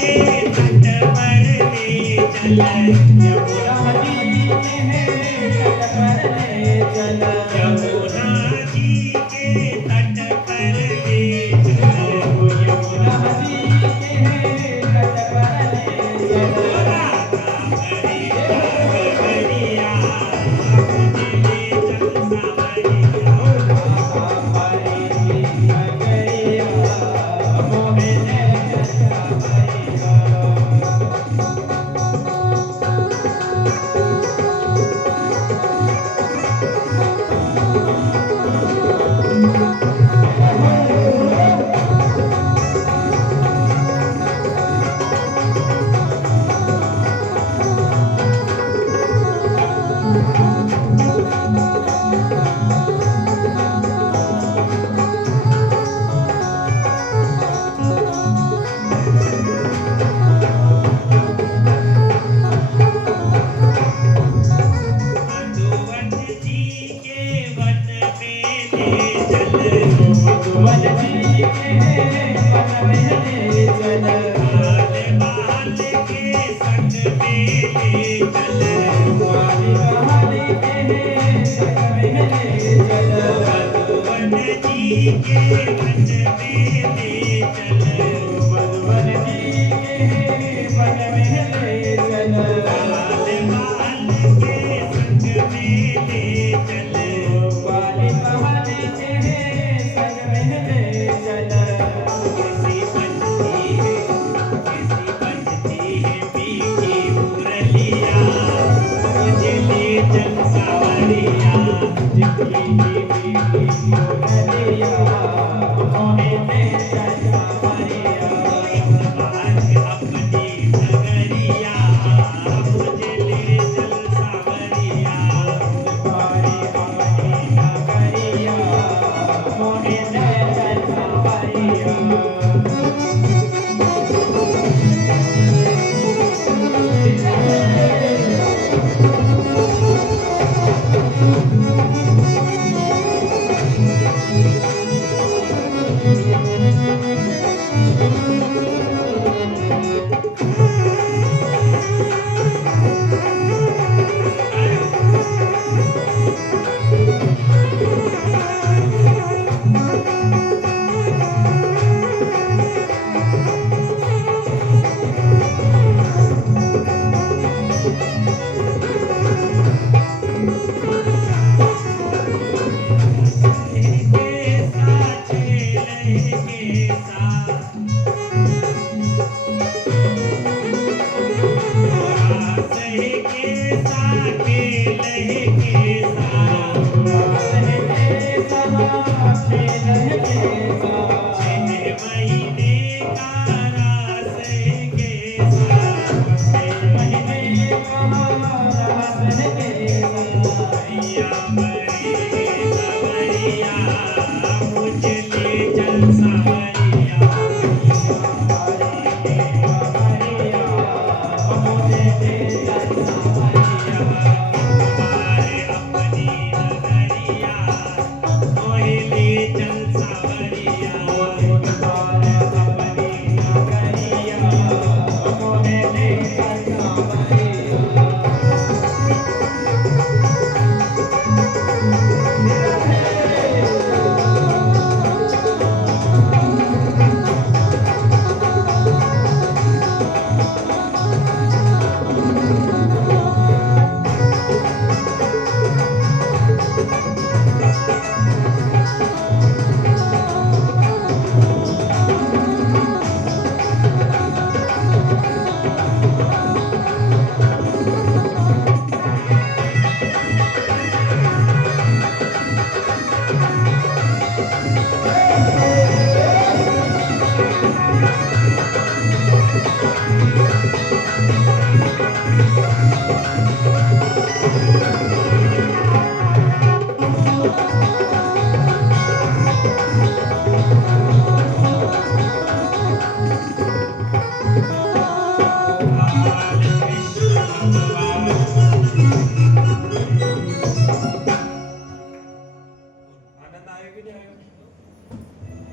के तट पर ले चल, यमुना जी के तट पर ले चल, यमुना जी के तट पर ले चल, यमुना जी के तट पर ले चल। राधा करे सावरिया, मुझे ले चल सावरिया। मधुवन जी के वन में ले चल, मधुवन जी के वन में ले चल, बाल बाल के संग में ले चल, वाली बहाली के संग में ले चल, मधुवन जी के वन में ले चल, मधुवन जी के वन में ले चल, बाल बाल के संग में ले चल, वाली बहाली के संग में ले चल। कैसी बजती है पीकी मुरलिया, मुझे ले चल सावरिया। आज अपनी नगरिया, मुझे ले चल सावरिया। मुझे ले चल सावरिया। हमारे अपनी नगरिया, मोहे ले चल सावरिया।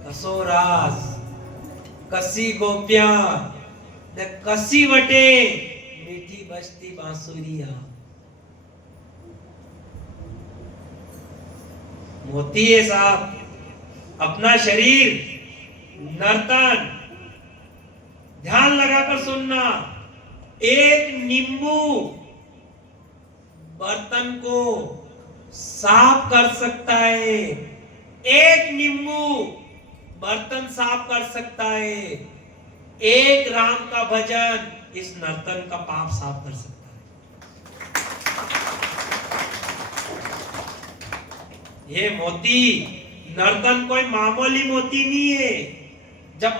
कसो रास कसी गोप्या ने कसी वटे मीठी बजती बांसुरिया। मोती है साहब अपना शरीर नर्तन ध्यान लगाकर सुनना। एक नींबू बर्तन को साफ कर सकता है, एक नींबू बर्तन साफ कर सकता है, एक राम का भजन इस नर्तन का पाप साफ कर सकता है। ये मोती नर्तन कोई मामूली मोती नहीं है। जब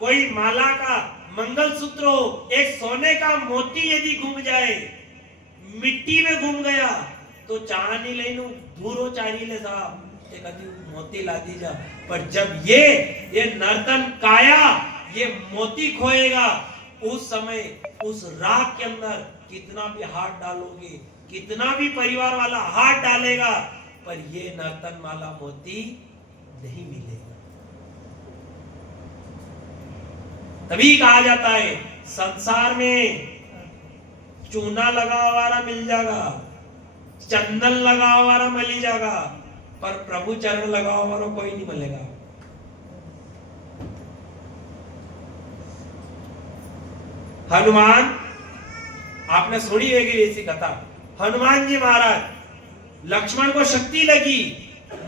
कोई माला का मंगलसूत्र हो, एक सोने का मोती यदि घूम जाए, मिट्टी में घूम गया तो चाहनी लेनु दूरो चारी ले साहब एक अति मोती ला दी जा। पर जब ये नर्तन काया ये मोती खोएगा, उस समय उस राख के अंदर कितना भी हाथ डालोगे, कितना भी परिवार वाला हाथ डालेगा, पर ये नर्तन वाला मोती नहीं मिलेगा। तभी कहा जाता है संसार में चूना लगा हुआ मिल जाएगा, चंदन लगा हुआ मिल जाएगा, पर प्रभु चरण लगा हुआ कोई नहीं मिलेगा। हनुमान आपने सुनी होगी ऐसी कथा। हनुमान जी महाराज लक्ष्मण को शक्ति लगी,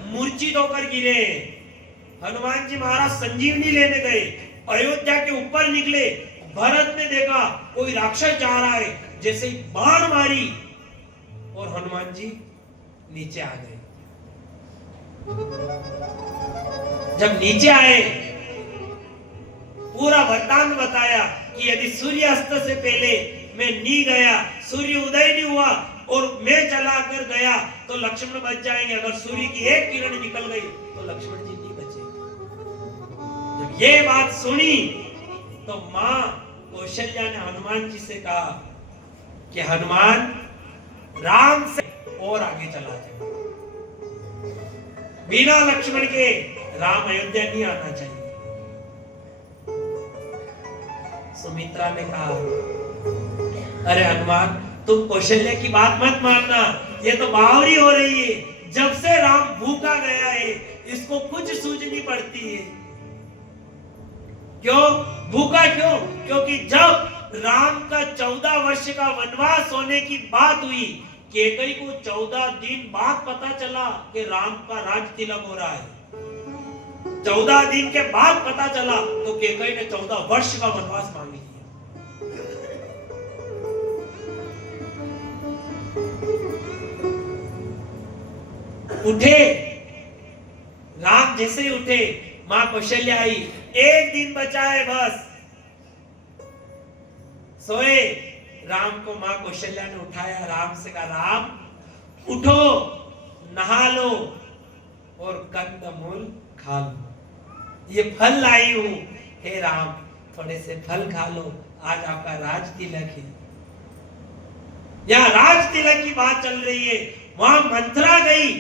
मूर्छित होकर गिरे। हनुमान जी महाराज संजीवनी लेने गए, अयोध्या के ऊपर निकले। भरत ने देखा कोई राक्षस जा रहा है, जैसे ही बाण मारी और हनुमान जी नीचे आ गए। जब नीचे आए पूरा वृत्तांत बताया कि यदि सूर्य अस्त से पहले मैं नहीं गया, सूर्य उदय नहीं हुआ और मैं चला कर गया तो लक्ष्मण बच जाएंगे। अगर सूर्य की एक किरण निकल गई तो लक्ष्मण जी नहीं बचे। जब ये बात सुनी तो मां कौशल्या ने हनुमान जी से कहा कि हनुमान राम से और आगे चला जाए, बिना लक्ष्मण के राम अयोध्या नहीं आना चाहिए। सुमित्रा ने कहा अरे हनुमान तुम कौशल्या की बात मत मानना, ये तो बावरी हो रही है। जब से राम भूखा गया है इसको कुछ सूझनी पड़ती है। क्यों भूखा? क्यों? क्योंकि जब राम का 14 वर्ष का वनवास होने की बात हुई, कैकेयी को 14 दिन बाद पता चला कि राम का राज तिलक हो रहा है। 14 दिन के बाद पता चला तो कैकेयी ने 14 वर्ष का वनवास मांग लिया। उठे राम, जैसे ही उठे मां कौशल्या आई, एक दिन बचा है बस। सोए राम को मां कौशल्या ने उठाया, राम से कहा राम उठो, नहा लो और कंदमूल खा लो। ये फल लाई हूं, हे राम थोड़े से फल खा लो, आज आपका राज तिलक है। यहां राज तिलक की बात चल रही है। वहां मंत्रा गई,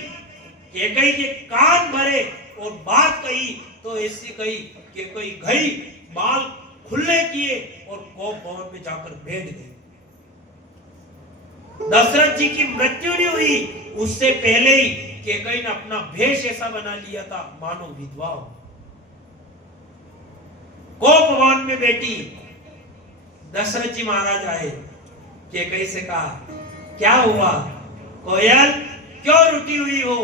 कैकेयी के कान भरे और बात कही तो ऐसी कही कि कोई गई बाल खुले किए और कोप भवन में जाकर बैठ गए। दशरथ जी की मृत्यु नहीं हुई उससे पहले ही कैकेयी ने अपना भेष ऐसा बना लिया था मानो विधवा हो। कोप भवन में बैठी, दशरथ जी महाराज आए, कैकेयी से कहा क्या हुआ कोयल, क्यों रुठी हुई हो?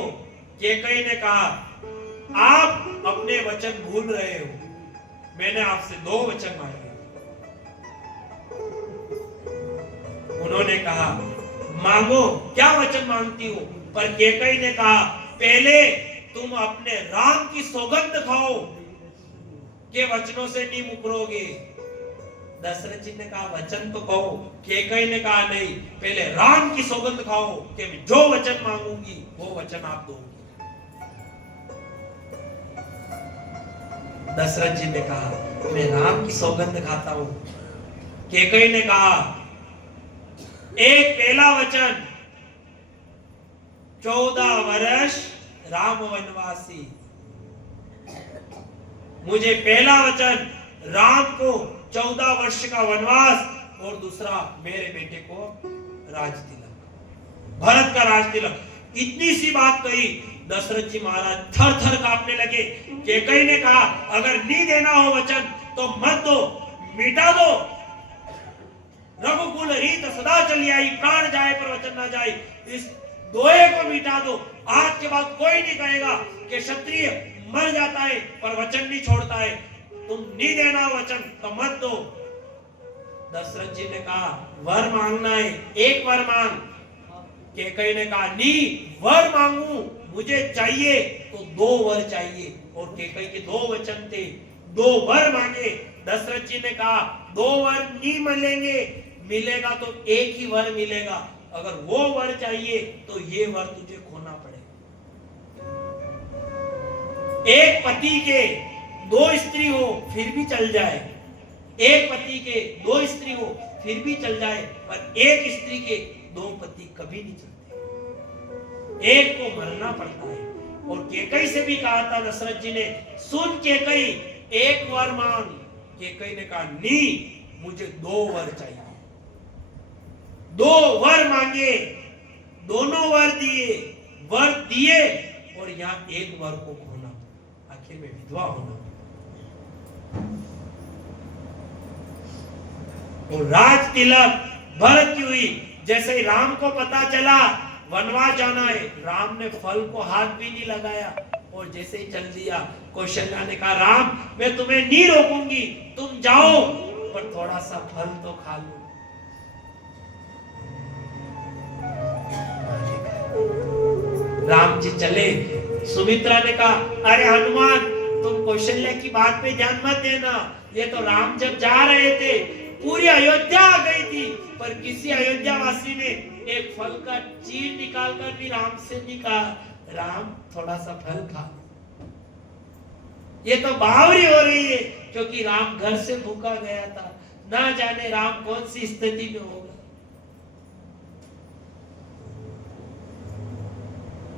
कैकेयी ने कहा आप अपने वचन भूल रहे हो, मैंने आपसे 2 वचन मांगे। उन्होंने कहा मांगो, क्या वचन मांगती हो? पर कैकेयी ने कहा पहले तुम अपने राम की सौगंध खाओ के वचनों से नहीं मुकरोगे। दशरथ जी ने कहा वचन तो कहो। कैकेयी ने कहा नहीं, पहले राम की सौगंध खाओ कि मैं जो वचन मांगूंगी वो वचन आप दोगे। दशरथ जी ने कहा मैं राम की सौगंध खाता हूं। कैकेयी ने कहा एक पहला वचन, 14 वर्ष राम वनवासी। मुझे पहला वचन राम को 14 वर्ष का वनवास और दूसरा मेरे बेटे को राज तिलक, भरत का राज तिलक। इतनी सी बात कही, दशरथ जी महाराज थर थर कांपने लगे। कैकेयी ने कहा अगर नहीं देना हो वचन तो मत दो, मिटा दो। रघुकुल रीत सदा चली आई, प्राण जाए पर वचन ना जाए। इस दोहे को मिटा दो। आज के बाद कोई नहीं कहेगा कि क्षत्रिय मर जाता है पर वचन नहीं छोड़ता है। तुम नहीं देना वचन तो मत दो। दशरथ जी ने कहा वर मांगना है, एक वर मांग। कैकेयी ने कहा नहीं, वर मांगू मुझे चाहिए तो 2 वर चाहिए। और कैकेयी के 2 वचन थे, 2 वर मांगे। दशरथ जी ने कहा 2 वर नहीं मिलेंगे, मिलेगा तो एक ही वर मिलेगा। अगर वो वर चाहिए तो ये वर तुझे खोना पड़ेगा। एक पति के 2 स्त्री हो फिर भी चल जाए, एक पति के 2 स्त्री हो फिर भी चल जाए, पर एक स्त्री के 2 पति कभी नहीं चलते, एक को मरना पड़ता है। और कैकेयी से भी कहा था दशरथ जी ने, सुन कैकेयी एक वर मांग। कैकेयी ने कहा नहीं, मुझे 2 वर चाहिए। 2 वर मांगे, दोनों वर दिए और यहाँ एक वर को खोना, आखिर में विधवा होना। और राज तिलक भरत की हुई। जैसे ही राम को पता चला वनवास जाना है, राम ने फल को हाथ भी नहीं लगाया और जैसे ही चल दिया। कौशल्या ने कहा राम मैं तुम्हें नहीं रोकूंगी, तुम जाओ, पर थोड़ा सा फल तो खा लो। राम जी चले। सुमित्रा ने कहा अरे हनुमान तुम कौशल्या की बात पे ध्यान मत देना, ये तो राम जब जा रहे थे पूरी अयोध्या आ गई थी, पर किसी अयोध्यावासी ने एक फल का चीर निकालकर भी राम से नहीं कहा राम थोड़ा सा फल खा। ये तो बावरी हो रही है क्योंकि राम घर से भूखा गया था, ना जाने राम कौन सी स्थिति में होगा।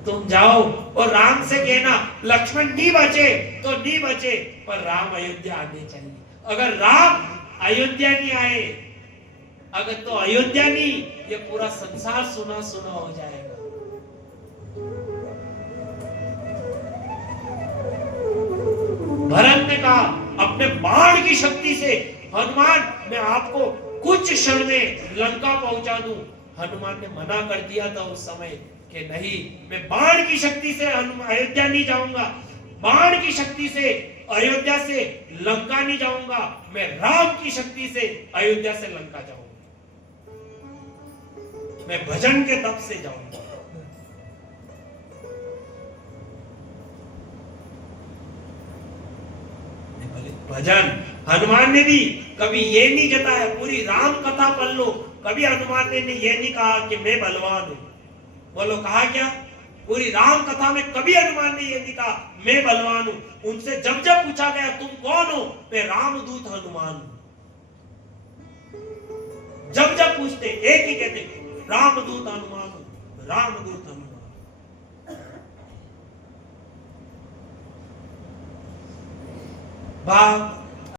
तुम जाओ और राम से कहना लक्ष्मण नहीं बचे तो नहीं बचे, पर राम अयोध्या आने चाहिए। अगर राम अयोध्या नहीं आए, अगर तो अयोध्या नहीं, ये पूरा संसार सुना सुना हो जाएगा। भरत ने कहा अपने बाण की शक्ति से हनुमान मैं आपको कुछ क्षण में लंका पहुंचा दूं। हनुमान ने मना कर दिया था उस समय कि नहीं, मैं बाण की शक्ति से अयोध्या नहीं जाऊंगा, बाण की शक्ति से अयोध्या से लंका नहीं जाऊंगा, मैं राम की शक्ति से अयोध्या से लंका जाऊंगा, मैं भजन के तप से जाऊंगा। भजन हनुमान ने भी कभी ये नहीं जताया, पूरी राम कथा पढ़ लो, कभी हनुमान ने ये नहीं कहा कि मैं बलवान हूं। बोलो कहा क्या? पूरी राम कथा में कभी हनुमान ने ये नहीं कहा मैं बलवान हूं। उनसे जब जब पूछा गया तुम कौन हो, मैं रामदूत हनुमान हूं। जब जब पूछते एक ही कहते रामदूत हनुमान हूं, रामदूत हनुमान। बाप